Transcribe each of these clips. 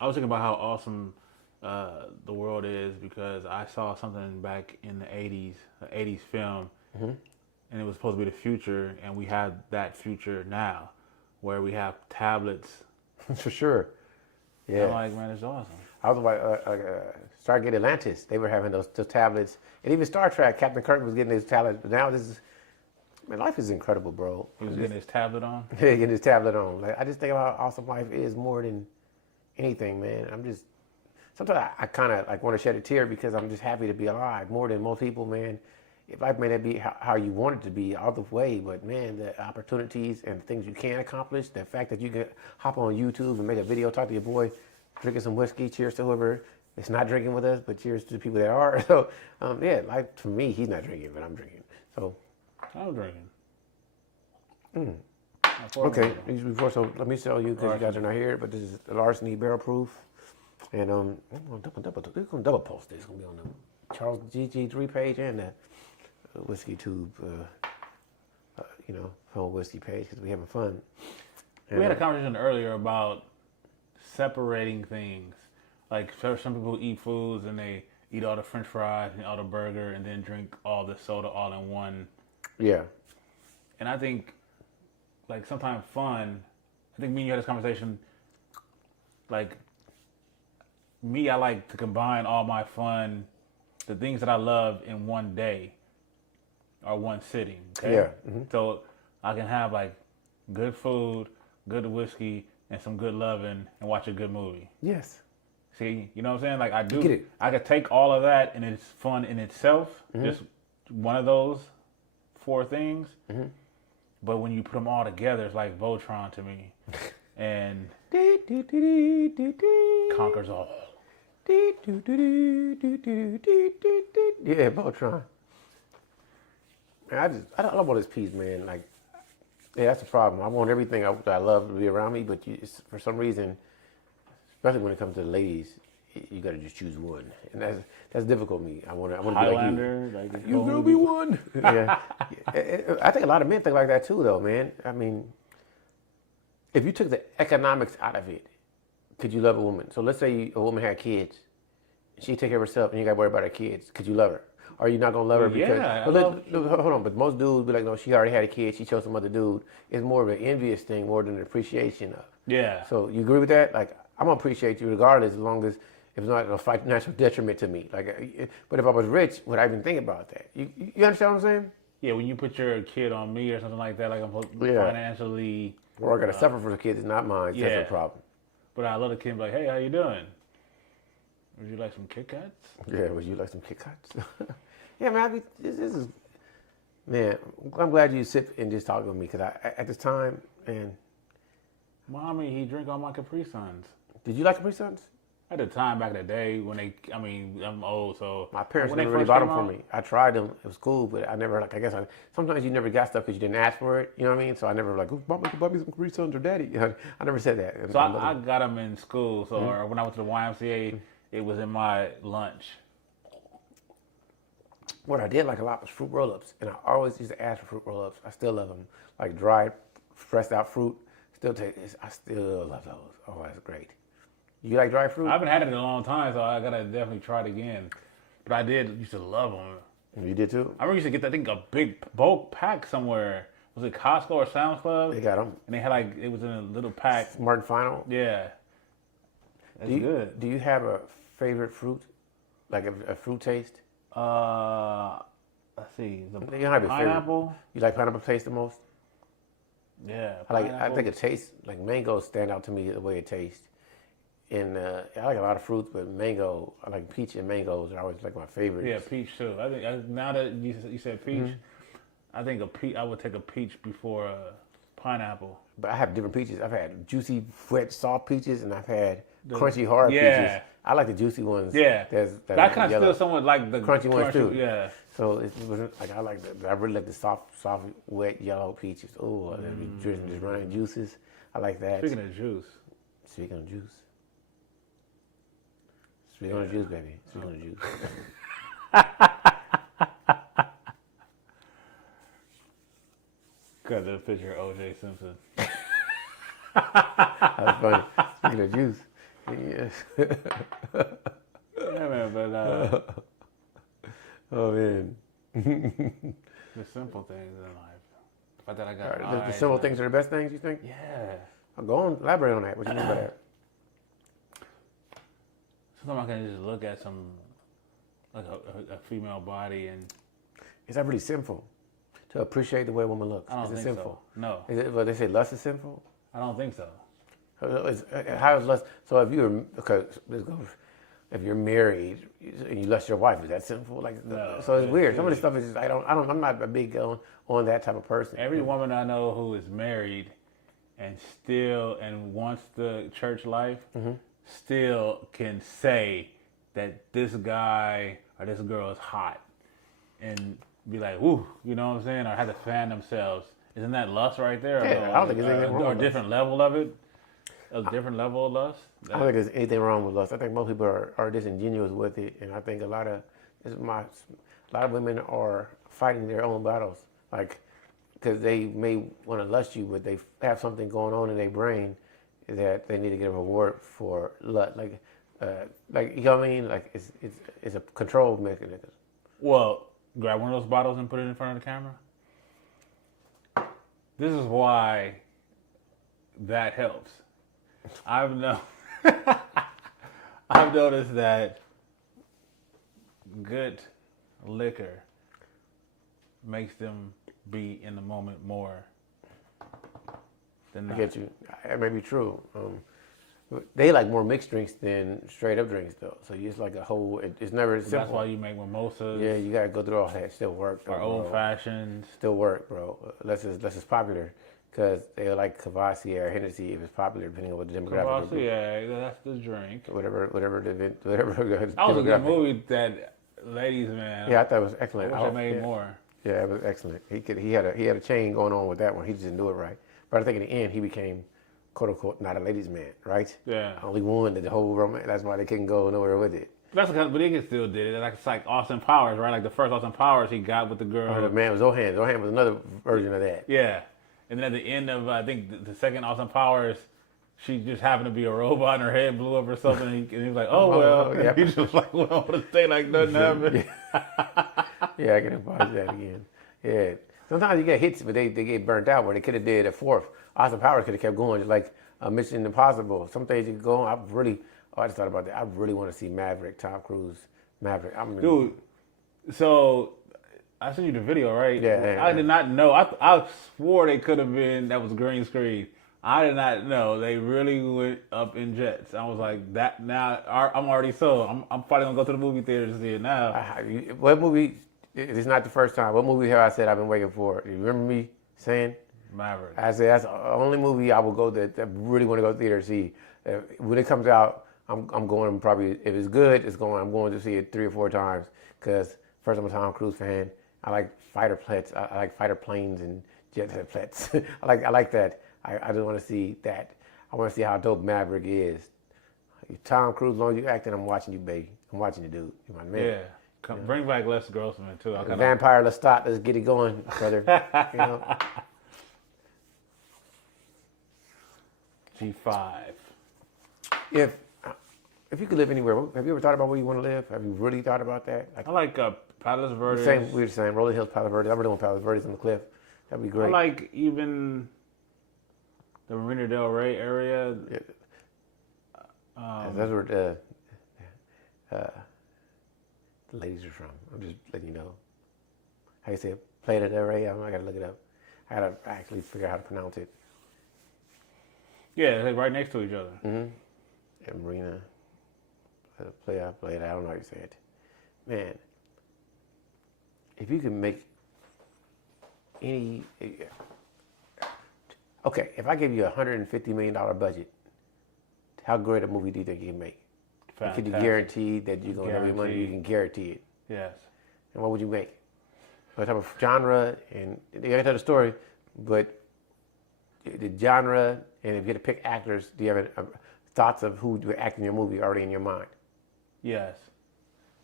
I was thinking about how awesome the world is because I saw something back in the '80s, an '80s film, and it was supposed to be the future, and we have that future now, where we have tablets. For sure. And I'm Yeah. like, man, it's awesome. I was like, Stargate Atlantis. They were having those tablets, and even Star Trek. Captain Kirk was getting his tablets. But now this is, man, life is incredible, bro. He was getting his tablet on. Getting his tablet on. Like I just think about how awesome life is more than anything, man. I'm just sometimes I kind of like want to shed a tear because I'm just happy to be alive more than most people, man. If life may not be how you want it to be all the way, but man, the opportunities and things you can accomplish, the fact that you can hop on YouTube and make a video, talk to your boy, drinking some whiskey. Cheers to whoever is not drinking with us, but cheers to the people that are. So, yeah, life for me, he's not drinking, but I'm drinking. So, I'm drinking. okay, before so let me tell you because you guys are not here, but this is the Larceny Barrel Proof, and I'm gonna double post this. It's gonna be on the Charles GG3 page and the Whiskey Tube, whole whiskey page because we having fun. And, We had a conversation earlier about separating things. Like some people eat foods and they eat all the French fries and all the burger and then drink all the soda all in one. yeah, And I think, like sometimes fun. I think me and you had this conversation. Like me, I like to combine all my fun, the things that I love in one day or one sitting. Okay? Yeah. So I can have like good food, good whiskey, and some good loving, and watch a good movie. yes, See, you know what I'm saying? Like I do. Get it. I could take all of that, and it's fun in itself. Just one of those four things. But when you put them all together, it's like Voltron to me, and conquers all. Yeah, Voltron. Man, I love all this peace, man. Like, yeah, that's the problem. I want everything that I love to be around me, but for some reason, especially when it comes to the ladies, you got to just choose one, and that's difficult. Me, I want to be like you. Highlander, like You will be one. Yeah. I think a lot of men think like that too, though, man. I mean, if you took the economics out of it, could you love a woman? So let's say a woman had kids, she take care of herself, and you got to worry about her kids. Could you love her? Or are you not gonna love her because? Yeah, Hold on, but most dudes be like, no, she already had a kid. She chose some other dude. It's more of an envious thing more than an appreciation of. Yeah. So you agree with that? Like, I'm gonna appreciate you regardless, as long as if it's not a financial detriment to me. Like, but if I was rich, would I even think about that? You understand what I'm saying? Yeah, when you put your kid on me or something like that, like I'm Yeah. financially. Or I gotta suffer for the kids, it's not mine. Yeah. That's a problem. But I love the kid and be like, hey, how you doing? Would you like some Kit Kats? Yeah, would you like some Kit Kats? Yeah, man, this is, man, I'm glad you sit and just talk with me because at this time, man, Mommy, he drink all my Capri Suns. did you like Capri Suns? At the time back in the day when I'm old, so My parents when they never really first bought them came for out, me. I tried them. It was cool, but I never, sometimes you never got stuff because you didn't ask for it. You know what I mean? So I never, like, oh, Mom, buy me some Capri Suns or Daddy. I never said that. So I got them in school. So or when I went to the YMCA, it was in my lunch. What I did like a lot was fruit roll-ups, and I always used to ask for fruit roll-ups. I still love them, like dried, pressed out fruit. I still love those. Oh, that's great. You like dried fruit? I haven't had it in a long time, so I gotta definitely try it again. But I used to love them. You did too? I remember used to get, I think, a big bulk pack somewhere. Was it Costco or Sam's Club? They got them. And they had it was in a little pack. Martin Final. Yeah. That's good. Do you have a favorite fruit, like a fruit taste? Let's see. The You don't have a favorite. pineapple. You like pineapple taste the most? Yeah. I pineapple. think it tastes like mangoes stand out to me the way it tastes. And I like a lot of fruits, but mango, I like peach and mangoes are always like my favorites. Yeah, peach too. I think now that you said peach, I think I would take a peach before a pineapple. But I have different peaches. I've had juicy, wet, soft peaches, and I've had crunchy, hard peaches. I like the juicy ones. Yeah. I kind of still somewhat like the crunchy ones too. Yeah. So it's like I really like the soft, wet, yellow peaches. Oh, just running juices. I like that. Speaking of juice. Speaking of juice, baby. Speaking of juice. Got the picture of OJ Simpson. That's funny. Speaking of juice, yeah. Yeah, man, but Oh man. the simple things in life. The fact that I got The simple things are the best things, you think? Yeah. Go on, elaborate on that. What you mean by that? Sometimes I can just look at some, like a female body, and Is that really sinful? To appreciate the way a woman looks? I don't Is it think sinful? so. No, Is it, well, they say lust is sinful? I don't think so. How is lust? So if you're, if you're married and you lust your wife, is that sinful? Like, No, so it's weird. it's- Some of this stuff is just, I'm not a big on that type of person. Every woman I know who is married and wants the church life still can say that this guy or this girl is hot and be like, woo, you know what I'm saying? Or have to fan themselves. Isn't that lust right there? Yeah, I don't think there's anything wrong Or a with different level of it? A different level of lust? I don't think there's anything wrong with lust. I think most people are disingenuous with it, and I think a lot of women are fighting their own battles, like because they may want to lust you, but they have something going on in their brain that they need to get a reward for lust. Like you know what I mean? Like it's a control mechanism. Well, grab one of those bottles and put it in front of the camera. This is why that helps. I've noticed that good liquor makes them be in the moment more than I not. get you. That may be true. They like more mixed drinks than straight up drinks, though. So it's like a whole. It's never simple. That's why you make mimosas. Yeah, you gotta go through all that. Still work. Or old fashions. Still work, bro. Unless it's popular, because they like Cavassier or Hennessy if it's popular, depending on what the demographic. Yeah, that's the drink. Whatever the event, That was a good movie. That Ladies Man. Yeah, I thought it was excellent. I wish I made more. Yeah, it was excellent. He had a chain going on with that one. He just didn't do it right. But I think in the end he became, quote unquote, not a ladies' man, right? Yeah. Only one that the whole romance. That's why they couldn't go nowhere with it. That's because, but he still did it. Like it's like Austin Powers, right? Like the first Austin Powers he got with the girl. Oh, the man was Zohan. Zohan was another version of that. Yeah, and then at the end of I think the second Austin Powers, she just happened to be a robot and her head blew up or something. And he was like, "Oh well." Yeah. He just like went on to stay like nothing happened. Yeah, I can watch that again. Yeah. Sometimes you get hits, but they get burnt out where they could have did a fourth. Austin Powers could have kept going, just like Mission Impossible. Some things you can go on. I just thought about that. I really want to see Maverick, Tom Cruise, Maverick. Dude, so I sent you the video, right? Yeah. I did not know. I swore they could have been, that was green screen. I did not know they really went up in jets. I was like, that now, I'm already sold. I'm probably going to go to the movie theater to see it now. What movie, it's not the first time, what movie have I said I've been waiting for? You remember me saying? Maverick. I said, that's the only movie I will go that I really want to go to the theater to see. When it comes out, I'm going probably, if it's good, I'm going to see it 3 or 4 times. Because first, I'm a Tom Cruise fan. I like fighter jets. I like fighter planes and jet jets. I like that. I just want to see that. I want to see how dope Maverick is. Tom Cruise, as long as you acting, I'm watching you, baby. I'm watching you, dude. You're my man. Yeah. Bring back Les Grossman, too. Vampire, let's start. Let's get it going, brother. You know? G5. If you could live anywhere, have you ever thought about where you want to live? Have you really thought about that? I like Palos Verdes. We're the same. Rolling Hills, Palos Verdes. I really want Palos Verdes on the cliff. That'd be great. I like even the Marina Del Rey area. Yeah. That's where the ladies are from. I'm just letting you know. How you say it? Playa del Rey? I gotta look it up. I gotta actually figure out how to pronounce it. Yeah, they're right next to each other. Mm-hmm. And Marina, Playa, I don't know how you say it. Man, if you can make any... Okay, if I give you $150 million budget, how great a movie do you think you can make? Fantastic. Could you guarantee that you're going to have your money? You can guarantee it. Yes. And what would you make? What type of genre? And you got to tell the story, but the genre, and if you had to pick actors, do you have thoughts of who would act in your movie already in your mind? Yes.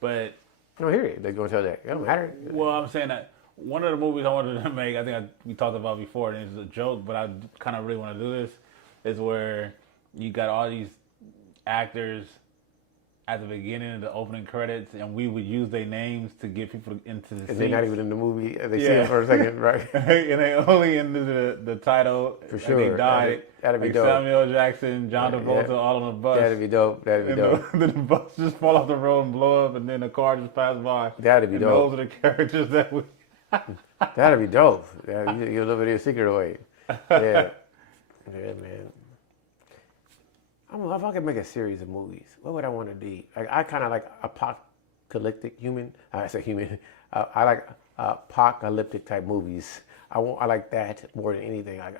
But... No, hear it. They're going to tell that. It don't matter. Well, I'm saying that one of the movies I wanted to make, I think we talked about before, and it's a joke, but I kind of really want to do this, is where you got all these actors at the beginning of the opening credits, and we would use their names to get people into the And seats. they're not even in the movie. They see it for a second, right? And they only into the title. For like sure. they died. That'd be like dope. Samuel Jackson, John Travolta, all on the bus. That'd be dope. That'd be dope. The bus just fall off the road and blow up, and then the car just pass by. That'd be and dope. Those are the characters that we. That'd be dope. Yeah, you live in your secret away. Yeah. Yeah, man. If I could make a series of movies, what would I want to be? Like, I kind of like apocalyptic human. I say human. I like apocalyptic type movies. I like that more than anything. Like,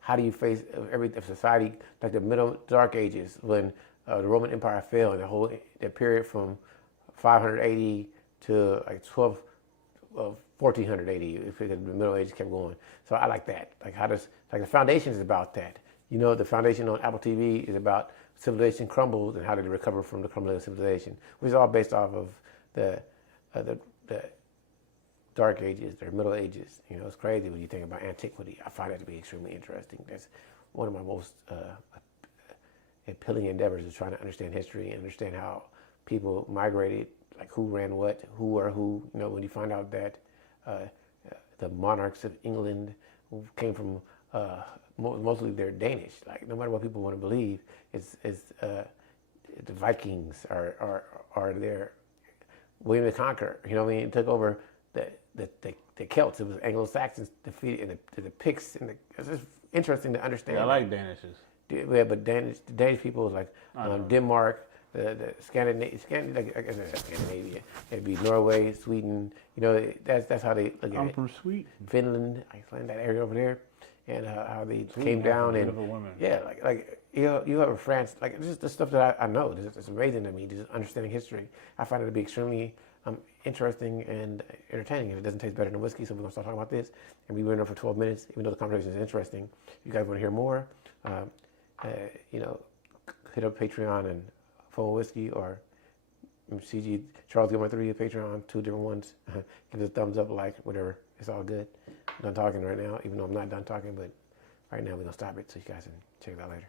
how do you face if society, like the Middle Dark Ages, when the Roman Empire fell, and that period from 580 to like 1480, because the Middle Ages kept going. So I like that. Like the foundation is about that. You know, the foundation on Apple TV is about civilization crumbles and how to recover from the crumbling of civilization, which is all based off of the Dark Ages, the Middle Ages. You know, it's crazy when you think about antiquity. I find that to be extremely interesting. That's one of my most appealing endeavors, is trying to understand history and understand how people migrated, like who ran what, who or who. You know, when you find out that the monarchs of England came from mostly they're Danish. Like, no matter what people want to believe, it's the Vikings are there. William the Conqueror, you know what I mean? Took over the Celts. It was Anglo-Saxons defeated, and the Picts. It's just interesting to understand. Yeah, I like Danishes. Yeah, but the Danish people was like Denmark, the Scandinavia. It'd be Norway, Sweden. You know, that's how they look at I'm it. from Sweden. Finland, Iceland, that area over there, and how they came down and yeah, like you have a France. Like, this is the stuff that I know. It's amazing to me. Just understanding history, I find it to be extremely interesting and entertaining. And it doesn't taste better than whiskey, so we're gonna start talking about this. And we went on for 12 minutes, even though the conversation is interesting. You guys want to hear more? You know, hit up Patreon and Phone Whiskey, or CG Charles Gilmore 3 at Patreon, 2 different ones. Give us a thumbs up, like, whatever. It's all good. I'm done talking right now, even though I'm not done talking, but right now we're gonna stop it so you guys can check it out later.